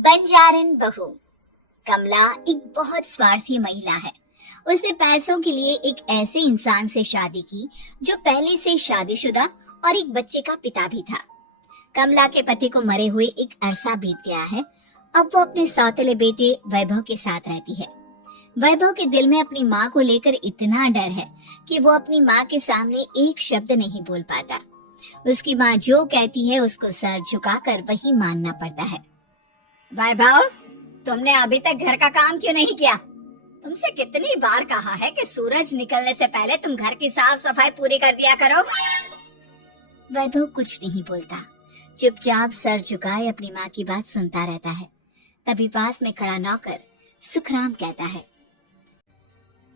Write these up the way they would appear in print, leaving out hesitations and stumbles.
बंजारन बहू। कमला एक बहुत स्वार्थी महिला है। उसने पैसों के लिए एक ऐसे इंसान से शादी की जो पहले से शादीशुदा और एक बच्चे का पिता भी था। कमला के पति को मरे हुए एक अरसा बीत गया है। अब वो अपने सौतेले बेटे वैभव के साथ रहती है। वैभव के दिल में अपनी माँ को लेकर इतना डर है कि वो अपनी माँ के सामने एक शब्द नहीं बोल पाता। उसकी माँ जो कहती है उसको सर झुकाकर वही मानना पड़ता है। वैभव, तुमने अभी तक घर का काम क्यों नहीं किया? तुमसे कितनी बार कहा है कि सूरज निकलने से पहले तुम घर की साफ सफाई पूरी कर दिया करो। वैभव कुछ नहीं बोलता, चुपचाप सर झुकाए अपनी माँ की बात सुनता रहता है। तभी पास में खड़ा नौकर सुखराम कहता है,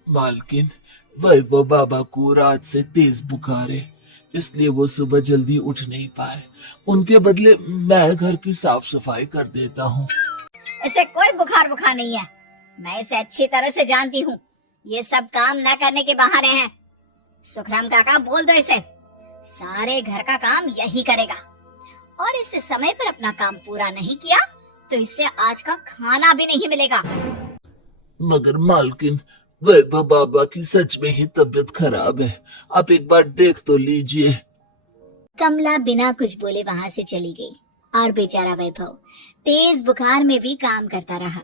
मालकिन, वैभव बाबा को रात से तेज बुखार है, इसलिए वो सुबह जल्दी उठ नहीं पाए। उनके बदले मैं घर की साफ सफाई कर देता हूँ। इसे कोई बुखार नहीं है। मैं इसे अच्छी तरह से जानती हूँ। ये सब काम न करने के बहाने हैं। सुखराम काका, बोल दो इसे, सारे घर का काम यही करेगा। और इससे समय पर अपना काम पूरा नहीं किया तो इससे आज का खाना भी नहीं मिलेगा। मगर मालकिन, वैभव बाबा की सच में ही तबीयत खराब है, आप एक बार देख तो लीजिए। कमला बिना कुछ बोले वहाँ से चली गई और बेचारा वैभव तेज बुखार में भी काम करता रहा।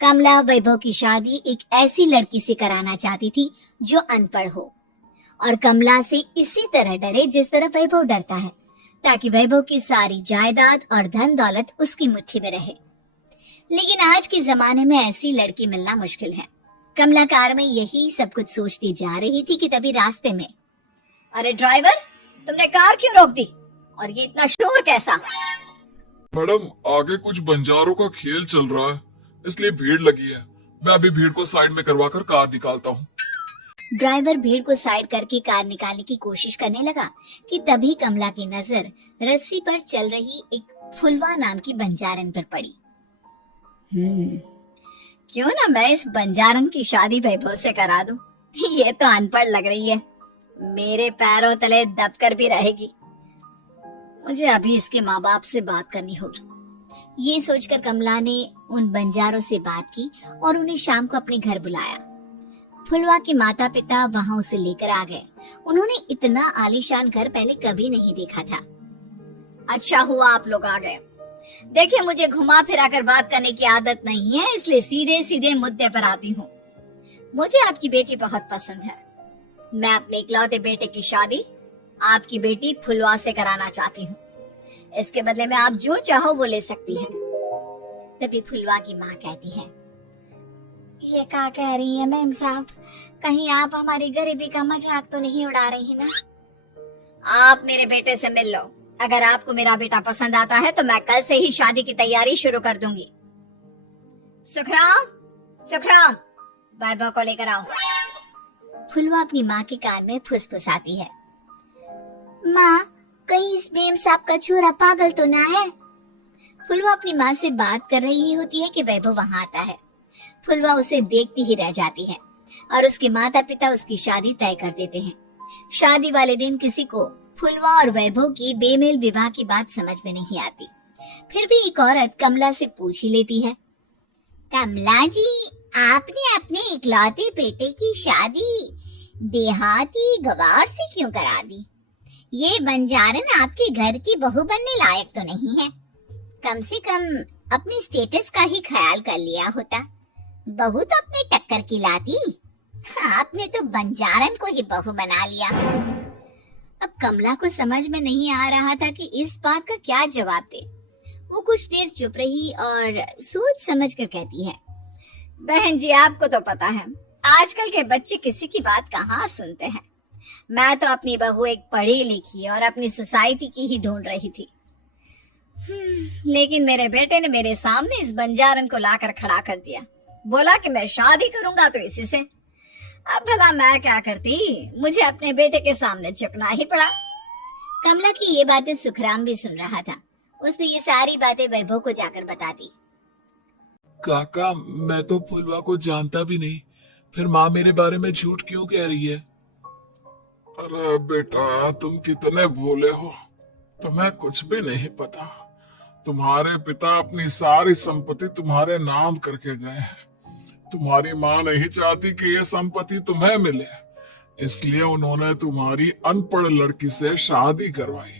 कमला वैभव की शादी एक ऐसी लड़की से कराना चाहती थी जो अनपढ़ हो और कमला से इसी तरह डरे जिस तरह वैभव डरता है, ताकि वैभव की सारी जायदाद और धन दौलत उसकी मुट्ठी में रहे। लेकिन आज के जमाने में ऐसी लड़की मिलना मुश्किल है। कमला कार में यही सब कुछ सोचती जा रही थी कि तभी रास्ते में, अरे ड्राइवर, तुमने कार क्यों रोक दी? और ये इतना शोर कैसा? मैडम, आगे कुछ बंजारों का खेल चल रहा है, इसलिए भीड़ लगी है। मैं अभी भीड़ को साइड में करवाकर कार निकालता हूँ। ड्राइवर भीड़ को साइड करके कार निकालने की कोशिश करने लगा कि तभी कमला की नजर रस्सी पर चल रही एक फुलवा नाम की बंजारन पर पड़ी। क्यों ना मैं इस बंजारन की शादी वैभव से करा दूं? ये तो अनपढ़ लग रही है, मेरे पैरों तले दबकर भी रहेगी। मुझे अभी इसके माँ बाप से बात करनी होगी। ये सोचकर कमला ने उन बंजारों से बात की और उन्हें शाम को अपने घर बुलाया। फुलवा के माता पिता वहाँ उसे लेकर आ गए। उन्होंने इतना आलीशान घर पहले कभी नहीं देखा था। अच्छा हुआ आप लोग आ गए। देखिए, मुझे घुमा फिरा कर बात करने की आदत नहीं है, इसलिए सीधे सीधे मुद्दे पर आती हूँ। मुझे आपकी बेटी बहुत पसंद है। मैं अपने इकलौते बेटे की शादी आपकी बेटी फुलवा से कराना चाहती हूँ। इसके बदले में आप जो चाहो वो ले सकती हैं। तभी फुलवा की माँ कहती है, ये क्या कह रही है मैम साहब? कहीं आप हमारी गरीबी का मजाक तो नहीं उड़ा रही ना? आप मेरे बेटे से मिल लो। अगर आपको मेरा बेटा पसंद आता है तो मैं कल से ही शादी की तैयारी शुरू कर दूंगी। सुखराम, वैभव को लेकर आओ। फुलवा अपनी माँ के कान में फुसफुसाती है, माँ, कहीं इस मेम साहब का छोरा पागल तो ना है? फुलवा अपनी माँ से बात कर रही होती है कि वैभव वहाँ आता है। फुलवा उसे देखती ही रह जाती है और उसके माता पिता उसकी शादी तय कर देते हैं। शादी वाले दिन किसी को फुलवा और वैभव की बेमेल विवाह की बात समझ में नहीं आती। फिर भी एक औरत कमला से पूछ ही लेती है, कमला जी, आपने अपने इकलौते बेटे की शादी देहाती गवार से क्यों करा दी? ये बंजारन आपके घर की बहू बनने लायक तो नहीं है। कम से कम अपने स्टेटस का ही ख्याल कर लिया होता। बहू तो अपने टक्कर की लाती। आपने तो बंजारन को ही बहू बना लिया। अब कमला को समझ में नहीं आ रहा था कि इस बात का क्या जवाब दे। वो कुछ देर चुप रही और सोच समझ कर कहती है, बहन जी, आपको तो पता है आजकल के बच्चे किसी की बात कहाँ सुनते हैं। मैं तो अपनी बहू एक पढ़ी लिखी और अपनी सोसाइटी की ही ढूंढ रही थी। लेकिन मेरे बेटे ने मेरे सामने इस बंजारन को लाकर खड़ा कर दिया। बोला कि मैं शादी करूंगा तो इसी से। अब भला मैं क्या करती? मुझे अपने बेटे के सामने झुकना ही पड़ा। कमला की ये बातें सुखराम भी सुन रहा था। उसने ये सारी बातें वैभव को जाकर बता दी। काका, मैं तो फुलवा को जानता भी नहीं, फिर माँ मेरे बारे में झूठ क्यों कह रही है? अरे बेटा, तुम कितने भोले हो, तुम्हें कुछ भी नहीं पता। तुम्हारे पिता अपनी सारी संपत्ति तुम्हारे नाम करके गए हैं। तुम्हारी माँ नहीं चाहती कि ये संपत्ति तुम्हें मिले, इसलिए उन्होंने तुम्हारी अनपढ़ लड़की से शादी करवाई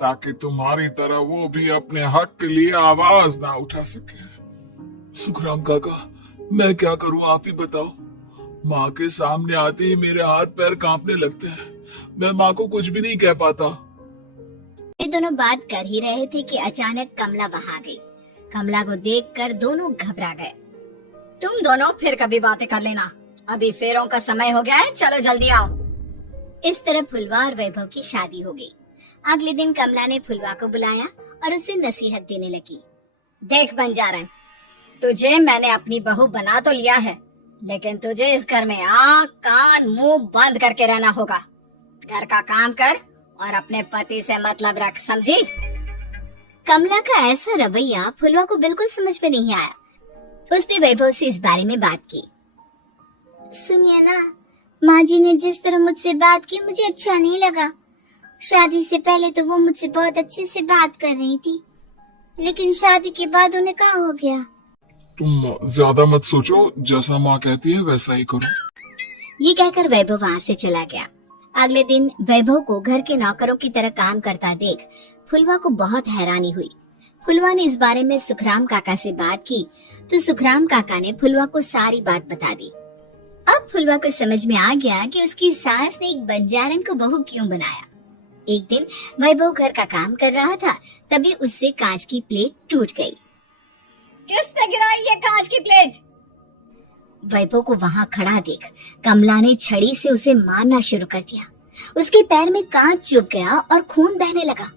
ताकि तुम्हारी तरह वो भी अपने हक के लिए आवाज ना उठा सके। सुखराम काका, मैं क्या करूं, आप ही बताओ। माँ के सामने आते ही मेरे हाथ पैर कांपने लगते हैं। मैं माँ को कुछ भी नहीं कह पाता। ये दोनों बात कर ही रहे थे कि अचानक कमला वहां आ गई। कमला को देखकर दोनों घबरा गए। तुम दोनों फिर कभी बातें कर लेना, अभी फेरों का समय हो गया है, चलो जल्दी आओ। इस तरह फुलवा और वैभव की शादी हो गई। अगले दिन कमला ने फुलवा को बुलाया और उसे नसीहत देने लगी। देख बंजारन, तुझे मैंने अपनी बहू बना तो लिया है, लेकिन तुझे इस घर में आँख कान मुंह बंद करके रहना होगा। घर का काम कर और अपने पति से मतलब रख, समझी? कमला का ऐसा रवैया फुलवा को बिल्कुल समझ में नहीं आया। उसने वैभव से इस बारे में बात की। सुनिए ना, माँ जी ने जिस तरह मुझसे बात की मुझे अच्छा नहीं लगा। शादी से पहले तो वो मुझसे बहुत अच्छे से बात कर रही थी, लेकिन शादी के बाद उन्हें क्या हो गया? तुम ज्यादा मत सोचो, जैसा माँ कहती है वैसा ही करो। ये कहकर वैभव वहाँ से चला गया। अगले दिन वैभव को घर के नौकरों की तरह काम करता देख फुलवा को बहुत हैरानी हुई। फुलवा ने इस बारे में सुखराम काका से बात की तो सुखराम काका ने फुलवा को सारी बात बता दी। अब फुलवा को समझ में आ गया कि उसकी सास ने एक बंजारन को बहू क्यों बनाया। एक दिन वैभव घर का काम कर रहा था, तभी उससे कांच की प्लेट टूट गई। किसने गिराई ये कांच की प्लेट? वैभव को वहां खड़ा देख कमला ने छड़ी से उसे मारना शुरू कर दिया। उसके पैर में कांच चुभ गया और खून बहने लगा,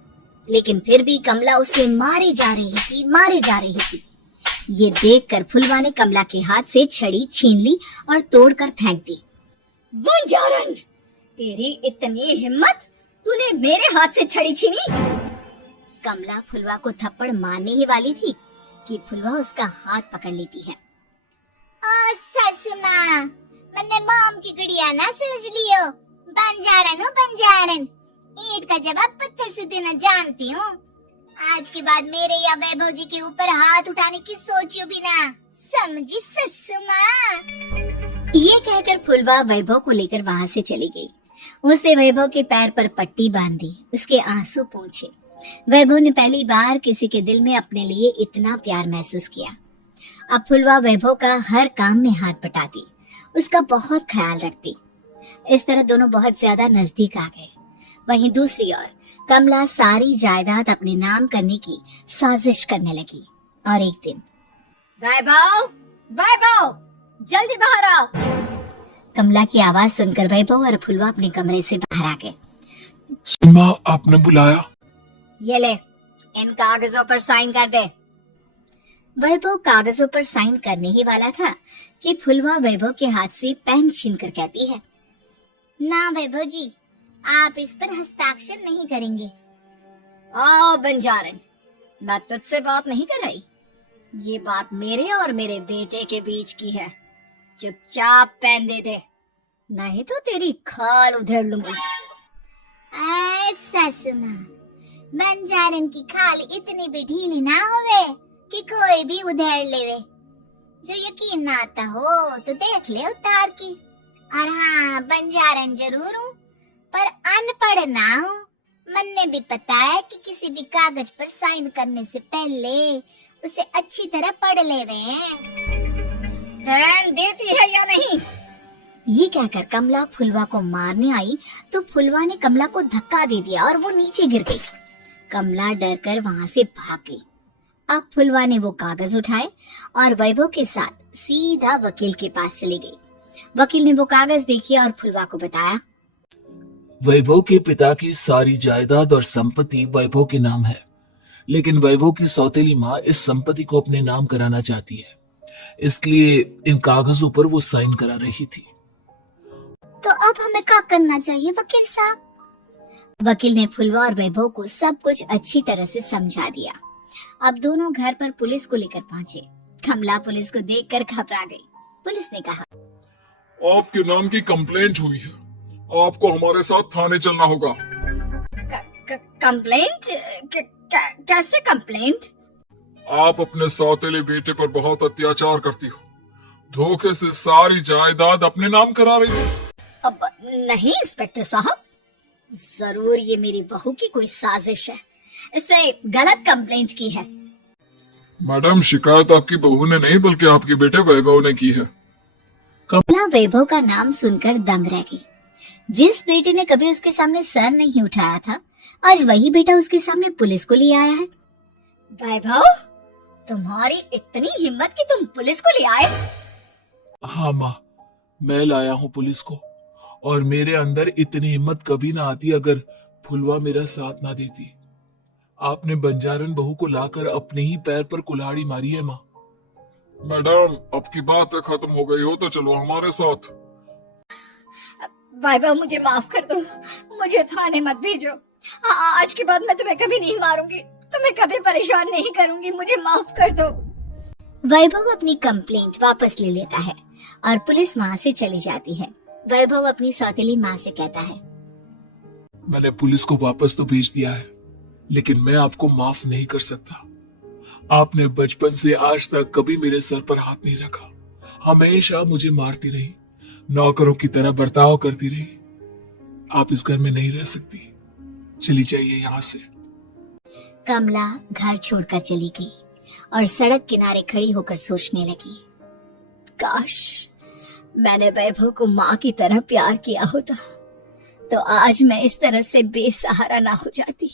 लेकिन फिर भी कमला उसे मारे जा रही थी। ये देखकर फुलवा ने कमला के हाथ से छड़ी छीन ली और तोड़कर फेंक दी। बंजारन, तेरी इतनी हिम्मत, तूने मेरे हाथ से छड़ी छीनी? कमला फुलवा को थप्पड़ मारने ही वाली थी कि फुलवा उसका हाथ पकड़ लेती है। ओ सस माँ, मैंने मॉम की गुड़िया ना समझ लियो। बंजारन हो बंजारन, ईंट का जवाब पत्थर से देना जानती हूँ। आज के बाद मेरे या वैभव जी के ऊपर हाथ उठाने की सोचियो भी ना, समझी सस माँ? ये कहकर फुलवा वैभव को लेकर वहाँ से चली गई। उसने वैभव के पैर पर पट्टी बांधी, उसके आंसू पोंछे। वैभव ने पहली बार किसी के दिल में अपने लिए इतना प्यार महसूस किया। अब फुलवा वैभव का हर काम में हाथ बटाती, उसका बहुत ख्याल रखती। इस तरह दोनों बहुत ज्यादा नजदीक आ गए। वहीं दूसरी ओर कमला सारी जायदाद अपने नाम करने की साजिश करने लगी। और एक दिन, वैभव, जल्दी बाहर आओ। कमला की आवाज सुनकर वैभव और फुलवा अपने कमरे से बाहर आ गए। माँ, आपने बुलाया? ये ले, इन कागजों पर साइन कर दे। वैभव कागजों पर साइन करने ही वाला था कि फुलवा वैभव के हाथ से पेन छीनकर कहती है, ना वैभव जी, आप इस पर हस्ताक्षर नहीं करेंगे। ओ बंजारन, मैं तुझसे बात नहीं कर रही। ये बात मेरे और मेरे बेटे के बीच की है। चुपचाप पेन दे दे, नहीं तो तेरी खाल उधेड़ लूंगी। सस माँ, बंजारन की खाल इतनी भी ढीली ना होवे कि कोई भी उधेड़ लेवे। जो यकीन ना आता हो तो देख ले उतार की। और हाँ, बंजारन जरूर हूँ, पर अनपढ़ ना हूँ। मैंने भी पता है कि किसी भी कागज पर साइन करने से पहले उसे अच्छी तरह पढ़ लेवे हैं। ध्यान देती है या नहीं? ये कहकर कमला फुलवा को मारने आई तो फुलवा ने कमला को धक्का दे दिया और वो नीचे गिर गई। कमला डरकर वहाँ से भाग गई। अब फुलवा ने वो कागज उठाए और वैभव के साथ सीधा वकील के पास चली गई। वकील ने वो कागज देखे और फुलवा को बताया, वैभव के पिता की सारी जायदाद और संपत्ति वैभव के नाम है, लेकिन वैभव की सौतेली माँ इस संपत्ति को अपने नाम कराना चाहती है, इसलिए इन कागजों पर वो साइन करा रही थी। तो अब हमें क्या करना चाहिए वकील साहब? वकील ने फुलवा और वैभव को सब कुछ अच्छी तरह से समझा दिया। अब दोनों घर पर पुलिस को लेकर पहुँचे। कमला पुलिस को देखकर घबरा गई। पुलिस ने कहा, आपके नाम की कंप्लेंट हुई है, आपको हमारे साथ थाने चलना होगा। कंप्लेंट? कैसे कंप्लेंट? आप अपने सौतेले बेटे पर बहुत अत्याचार करती हो, धोखे से सारी जायदाद अपने नाम करा रही हो। अब नहीं इंस्पेक्टर साहब, जरूर ये मेरी बहू की कोई साजिश है। इसने गलत कंप्लेंट की है। मैडम, शिकायत आपकी बहू ने नहीं बल्कि आपके बेटे वैभव ने की है। कमला वैभव का नाम सुनकर दंग रह गई। जिस बेटे ने कभी उसके सामने सर नहीं उठाया था, आज वही बेटा उसके सामने पुलिस को ले आया है। वैभव, तुम्हारी इतनी हिम्मत कि तुम पुलिस को ले आए? हाँ माँ, मैं लाया हूँ पुलिस को, और मेरे अंदर इतनी हिम्मत कभी ना आती अगर फुलवा मेरा साथ ना देती। आपने बंजारन बहू को लाकर अपने ही पैर पर कुल्हाड़ी मारी है माँ। मैडम, अब की बात खत्म हो गई हो तो चलो हमारे साथ। वैभव, मुझे माफ कर दो, मुझे थाने मत भेजो। आज के बाद मैं तुम्हें कभी नहीं मारूंगी, तुम्हें कभी परेशान नहीं करूंगी, मुझे माफ कर दो। वैभव अपनी कंप्लेंट वापस ले लेता है और पुलिस वहां से चली जाती है। वैभव अपनी सौतेली माँ से कहता है, मैंने पुलिस को वापस तो भेज दिया है, लेकिन मैं आपको माफ नहीं कर सकता। आपने बचपन से आज तक कभी मेरे सर पर हाथ नहीं रखा, हमेशा मुझे मारती रही, नौकरों की तरह बर्ताव करती रही। आप इस घर में नहीं रह सकती, चली जाइए यहाँ से। कमला घर छोड़कर चली गई और सड़क किनारे खड़ी होकर सोचने लगी, काश मैंने वैभव को माँ की तरह प्यार किया होता तो आज मैं इस तरह से बेसहारा ना हो जाती।